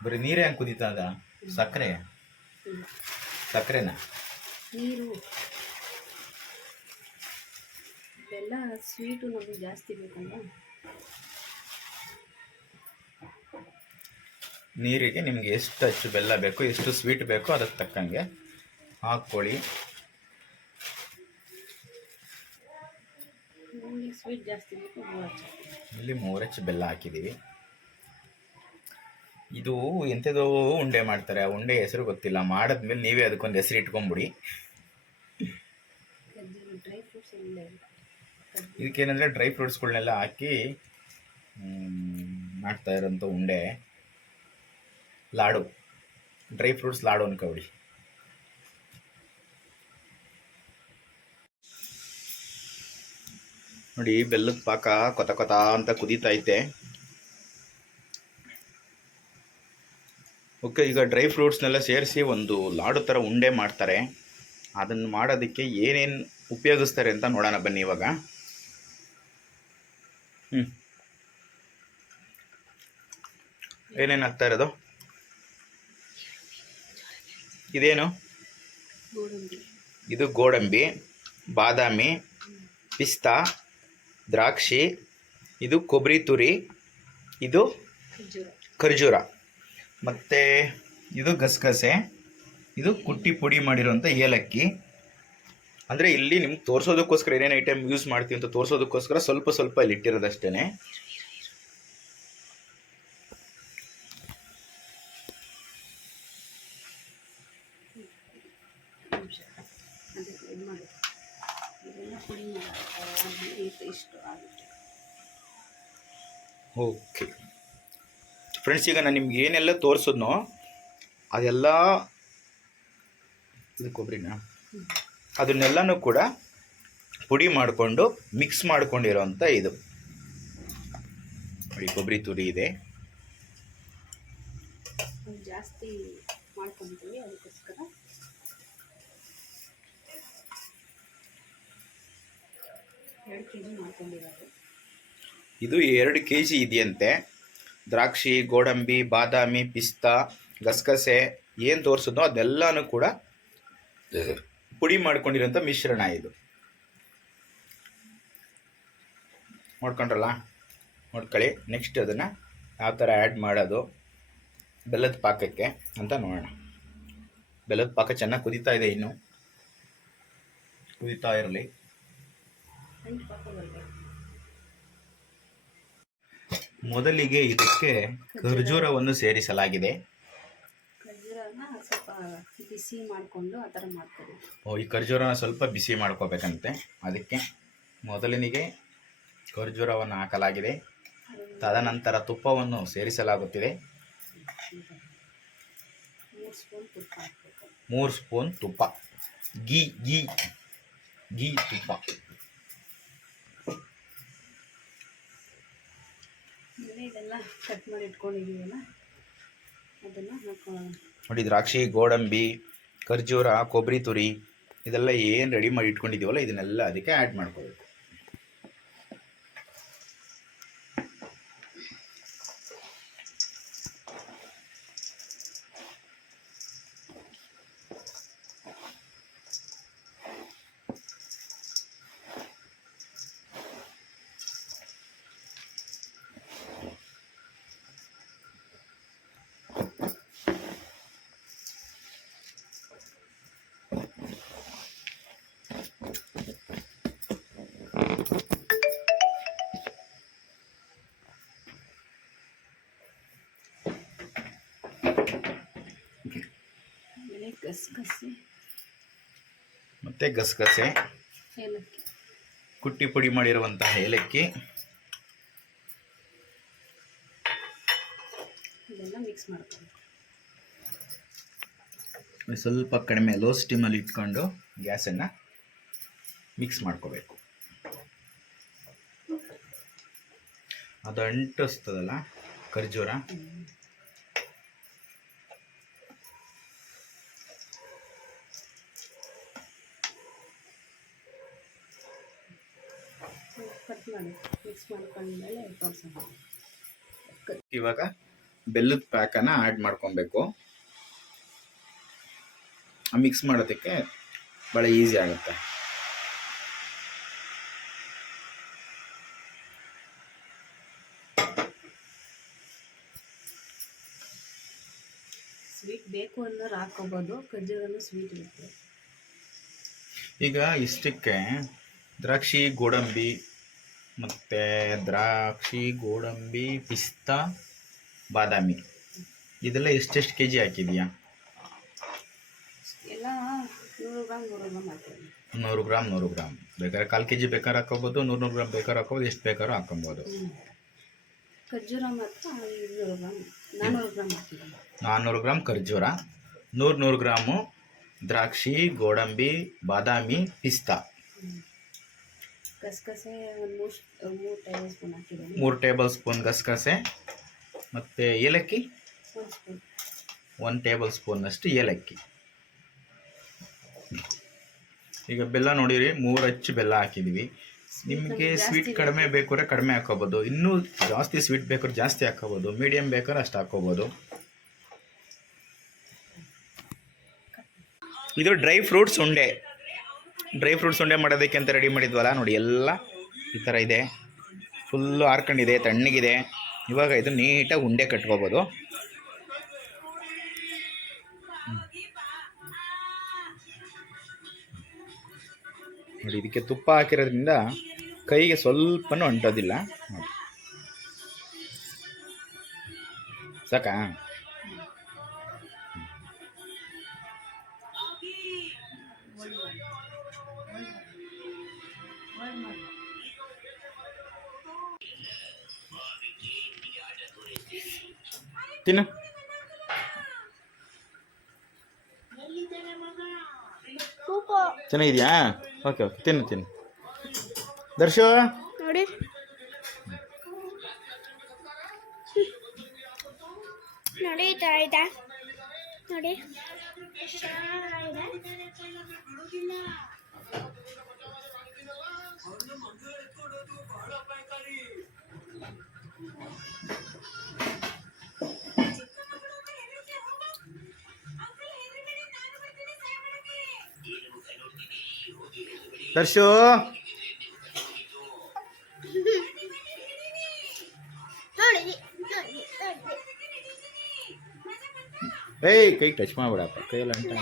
ಬರೀ ನೀರೇ ಹಂಗೆ ಕುದೀತಾ ಅದ ಸಕ್ಕರೆ? ಸಕ್ಕರೆನಾ? ನೀರು. ಬೆಲ್ಲ ಸ್ವೀಟು ನಮಗೆ ಜಾಸ್ತಿ ಬೇಕಲ್ಲ ನೀರಿಗೆ ನಿಮಗೆ ಎಷ್ಟು ಹೆಚ್ಚು ಬೆಲ್ಲ ಬೇಕು ಎಷ್ಟು ಸ್ವೀಟ್ ಬೇಕೋ ಅದಕ್ಕೆ ತಕ್ಕಂಗೆ ಹಾಕ್ಕೊಳ್ಳಿ. ನಮಗೆ ಸ್ವೀಟ್ ಜಾಸ್ತಿ ಬೇಕು ಇಲ್ಲಿ ಮೂರಚ್ಚು ಬೆಲ್ಲ ಹಾಕಿದ್ದೀವಿ ಇದು ಎಂಥದೋ ಉಂಡೆ ಮಾಡ್ತಾರೆ. ಆ ಉಂಡೆ ಹೆಸರು ಗೊತ್ತಿಲ್ಲ. ಮಾಡಿದ್ಮೇಲೆ ನೀವೇ ಅದಕ್ಕೊಂದು ಹೆಸರು ಇಟ್ಕೊಂಬಿಡಿ. ಇದಕ್ಕೇನಂದರೆ ಡ್ರೈ ಫ್ರೂಟ್ಸ್ಗಳನ್ನೆಲ್ಲ ಹಾಕಿ ಮಾಡ್ತಾ ಇರೋಂಥ ಉಂಡೆ. ಲಾಡು. ಡ್ರೈ ಫ್ರೂಟ್ಸ್ ಲಾಡು ಅನ್ಕೊಬಿಡಿ. ನೋಡಿ ಬೆಲ್ಲದ ಪಾಕ ಕೊತ ಕೊತ ಅಂತ ಕುದೀತೈತೆ ಓಕೆ ಈಗ ಡ್ರೈ ಫ್ರೂಟ್ಸ್ನೆಲ್ಲ ಸೇರಿಸಿ ಒಂದು ಲಾಡು ಥರ ಉಂಡೆ ಮಾಡ್ತಾರೆ. ಅದನ್ನು ಮಾಡೋದಕ್ಕೆ ಏನೇನು ಉಪಯೋಗಿಸ್ತಾರೆ ಅಂತ ನೋಡೋಣ ಬನ್ನಿ ಇವಾಗ. ಹ್ಞೂ ಏನೇನು ಹಾಕ್ತಾ ಇರೋದು? ಇದೇನು? ಇದು ಗೋಡಂಬಿ ಬಾದಾಮಿ ಪಿಸ್ತಾ ದ್ರಾಕ್ಷಿ, ಇದು ಕೊಬ್ಬರಿ ತುರಿ, ಇದು ಖರ್ಜೂರ. ಮತ್ತು ಇದು ಗಸಗಸೆ, ಇದು ಕುಟ್ಟಿ ಪುಡಿ ಮಾಡಿರುವಂಥ ಏಲಕ್ಕಿ. ಅಂದರೆ ಇಲ್ಲಿ ನಿಮ್ಗೆ ತೋರಿಸೋದಕ್ಕೋಸ್ಕರ ಏನೇನು ಐಟಮ್ ಯೂಸ್ ಮಾಡ್ತೀವಿ ಅಂತ ತೋರಿಸೋದಕ್ಕೋಸ್ಕರ ಸ್ವಲ್ಪ ಸ್ವಲ್ಪ ಇಲ್ಲಿ ಇಟ್ಟಿರೋದಷ್ಟೇ ನಿಮಿಷ ಅದೇ ಇದು ಮಾಡಿ ಇದೆಲ್ಲ ಇಷ್ಟು ಆಗುತ್ತೆ. ಓಕೆ. ಫ್ರೆಂಡ್ಸ್ ಈಗ ನಾನು ನಿಮ್ಗೆ ಏನೆಲ್ಲ ತೋರಿಸಿದ್ನೋ ಅದೆಲ್ಲ ಇದು ಕೊಬ್ಬರಿನ ಅದನ್ನೆಲ್ಲನೂ ಕೂಡ ಪುಡಿ ಮಾಡಿಕೊಂಡು ಮಿಕ್ಸ್ ಮಾಡ್ಕೊಂಡಿರೋಂಥ ಇದು. ನೋಡಿ ಕೊಬ್ಬರಿ ತುರಿ ಇದೆ. ಜಾಸ್ತಿ ಮಾಡ್ಕೊತೀವಿ ಇದು ಎರಡು ಕೆ ಜಿ ಇದೆಯಂತೆ. ದ್ರಾಕ್ಷಿ, ಗೋಡಂಬಿ, ಬಾದಾಮಿ, ಪಿಸ್ತಾ, ಗಸಗಸೆ ಏನು ತೋರಿಸಿದ್ನೋ ಅದೆಲ್ಲನೂ ಕೂಡ ಪುಡಿ ಮಾಡ್ಕೊಂಡಿರೋಂಥ ಮಿಶ್ರಣ ಇದು. ನೋಡ್ಕೊಂಡ್ರಲ್ಲ? ನೋಡ್ಕೊಳ್ಳಿ ನೆಕ್ಸ್ಟ್ ಅದನ್ನು ಯಾವ ಥರ ಆ್ಯಡ್ ಮಾಡೋದು. ಬೆಲ್ಲದ ಪಾಕಕ್ಕೆ ಅಂತ ನೋಡೋಣ. ಬೆಲ್ಲದ ಪಾಕ ಚೆನ್ನಾಗಿ ಕುದೀತಾ ಇದೆ ಇನ್ನು. ಕುದೀತಾ ಇರಲಿ. ಮೊದಲಿಗೆ ಇದಕ್ಕೆ ಖರ್ಜೂರವನ್ನು ಸೇರಿಸಲಾಗಿದೆ. ಸ್ವಲ್ಪ ಬಿಸಿ ಮಾಡಿಕೊಂಡು ಆ ಥರ ಮಾಡ್ತೀವಿ ಓ ಈ ಖರ್ಜೂರನ ಸ್ವಲ್ಪ ಬಿಸಿ ಮಾಡ್ಕೋಬೇಕಂತೆ. ಅದಕ್ಕೆ ಮೊದಲಿನಿಗೆ ಖರ್ಜೂರವನ್ನು ಹಾಕಲಾಗಿದೆ. ತದನಂತರ ತುಪ್ಪವನ್ನು ಸೇರಿಸಲಾಗುತ್ತಿದೆ. ಮೂರು ಸ್ಪೂನ್ ತುಪ್ಪ. ಗೀ ಗೀ ಗೀ ತುಪ್ಪ. ಇದೆಲ್ಲ ಕಟ್ ಮಾಡಿ ಇಟ್ಕೊಂಡಿದ್ದೀವಲ್ಲ, ಅದನ್ನು ಹಾಕೊಳ್ಳೋಣ ನೋಡಿ, ದ್ರಾಕ್ಷಿ, ಗೋಡಂಬಿ, ಖರ್ಜೂರ, ಕೊಬ್ಬರಿ ತುರಿ, ಇದೆಲ್ಲ ಏನು ರೆಡಿ ಮಾಡಿ ಇಟ್ಕೊಂಡಿದ್ದೀವಲ್ಲ, ಇದನ್ನೆಲ್ಲ ಅದಕ್ಕೆ ಆ್ಯಡ್ ಮಾಡ್ಕೋಬೇಕು. ಗಸಗಸೆ. ಮತ್ತೆ ಗಸಗಸೆ. ಏಲಕ್ಕಿ. ಕುಟ್ಟಿ ಪುಡಿ ಮಾಡಿರುವಂತಹ ಏಲಕ್ಕಿ. ಇದೆಲ್ಲ ಮಿಕ್ಸ್ ಮಾಡ್ಕೋಬೇಕು ಸ್ವಲ್ಪ ಕಡಿಮೆ ಲೋ ಸ್ಟೀಮಲ್ಲಿ ಇಟ್ಕೊಂಡು ಗ್ಯಾಸನ್ನು ಮಿಕ್ಸ್ ಮಾಡ್ಕೋಬೇಕು. ಅದು ಅಂಟಿಸ್ತದಲ್ಲ ಖರ್ಜೂರ. ಇವಾಗ ಬೆಲ್ಲದ ಪ್ಯಾಕನ್ನ ಆ್ಯಡ್ ಮಾಡ್ಕೊಬೇಕು. ಮಿಕ್ಸ್ ಮಾಡೋದಕ್ಕೆ ಭಾಳ ಈಸಿ ಆಗುತ್ತೆ ಸ್ವೀಟ್ ಬೇಕು ಅನ್ನೋರು ಹಾಕೋಬೋದು ಖರ್ಜೂರನು ಸ್ವೀಟ್ ಇರುತ್ತೆ. ಈಗ ಇಷ್ಟಕ್ಕೆ ದ್ರಾಕ್ಷಿ ಗೋಡಂಬಿ ಮತ್ತು ದ್ರಾಕ್ಷಿ ಗೋಡಂಬಿ ಪಿಸ್ತಾ ಬಾದಾಮಿ. ಇದೆಲ್ಲ ಎಷ್ಟೆಷ್ಟು ಕೆ ಜಿ ಹಾಕಿದೀಯಾ? ಎಲ್ಲ ನೂರು ಗ್ರಾಮ್ ನೂರು ಗ್ರಾಮ್ ನೂರು ಗ್ರಾಮ್ ನೂರು ಗ್ರಾಮ್. ಬೇಕಾದ್ರೆ ಕಾಲು ಕೆ ಜಿ ಬೇಕಾದ್ರೆ ಹಾಕೋಬೋದು ನೂರು ನೂರು ಗ್ರಾಮ್ ಬೇಕಾದ್ರೆ ಹಾಕೋಬೋದು ಎಷ್ಟು ಬೇಕಾದ್ರೂ ಹಾಕೊಬೋದು ಖರ್ಜೂರ ಮಾತ್ರ ಇನ್ನೂರು ಗ್ರಾಮ್ ನಾನ್ನೂರು ಗ್ರಾಮ್ ಹಾಕಿದ್ದೀನಿ ನಾನ್ನೂರು ಗ್ರಾಮ್ ಖರ್ಜೂರ ನೂರು ನೂರು ಗ್ರಾಮು ದ್ರಾಕ್ಷಿ ಗೋಡಂಬಿ ಬಾದಾಮಿ ಪಿಸ್ತಾ. ಗಸಗಸೆ ಒಂದು ಮೂರು ಮೂರು ಟೇಬಲ್ ಸ್ಪೂನ್ ಹಾಕಿದ್ದೀನಿ ಮೂರು ಟೇಬಲ್ ಸ್ಪೂನ್ ಗಸಗಸೆ ಮತ್ತು ಏಲಕ್ಕಿ? ಒಂದು ಸ್ಪೂನ್ ಒಂದು ಟೇಬಲ್ ಸ್ಪೂನ್ನಷ್ಟು ಏಲಕ್ಕಿ. ಈಗ ಬೆಲ್ಲ ನೋಡಿರಿ ಮೂರು ಹಚ್ಚು ಬೆಲ್ಲ ಹಾಕಿದ್ವಿ. ನಿಮಗೆ ಸ್ವೀಟ್ ಕಡಿಮೆ ಬೇಕಾದ್ರೆ ಕಡಿಮೆ ಹಾಕೋಬೋದು ಇನ್ನೂ ಜಾಸ್ತಿ ಸ್ವೀಟ್ ಬೇಕಾದ್ರೆ ಜಾಸ್ತಿ ಹಾಕೋಬೋದು ಮೀಡಿಯಮ್ ಬೇಕಾದ್ರೆ ಅಷ್ಟು ಹಾಕೋಬೋದು ಇದು ಡ್ರೈ ಫ್ರೂಟ್ಸ್ ಉಂಡೆ. ಡ್ರೈ ಫ್ರೂಟ್ಸ್ ಉಂಡೆ ಮಾಡೋದಕ್ಕೆ ಅಂತ ರೆಡಿ ಮಾಡಿದ್ವಲ್ಲ ನೋಡಿ ಎಲ್ಲ ಈ ಥರ ಇದೆ. ಫುಲ್ಲು ಹಾರ್ಕೊಂಡಿದೆ ತಣ್ಣಗಿದೆ. ಇವಾಗ ಇದು ನೀಟಾಗಿ ಉಂಡೆ ಕಟ್ಕೋಬೋದು. ನೋಡಿ ಇದಕ್ಕೆ ತುಪ್ಪ ಹಾಕಿರೋದ್ರಿಂದ ಕೈಗೆ ಸ್ವಲ್ಪನೂ ಅಂಟೋದಿಲ್ಲ. ನೋಡಿ ಸಾಕಾ? ತಿನ್ನು. ಚೆನ್ನಾಗಿದ್ಯಾ? Okay okay. ತಿನ್ನು ತಿನ್ನು. ದರ್ಶು? ನೋಡಿ. ನೋಡಿ ಈ ಥರ ಇದೆ. ನೋಡಿ. ದರ್ಶು. ಏಯ್ ಕೈ ಟಚ್ ಮಾಡ್ಬೇಡಪ್ಪ. ಕೈಯಲ್ಲಿ ಅಂಟ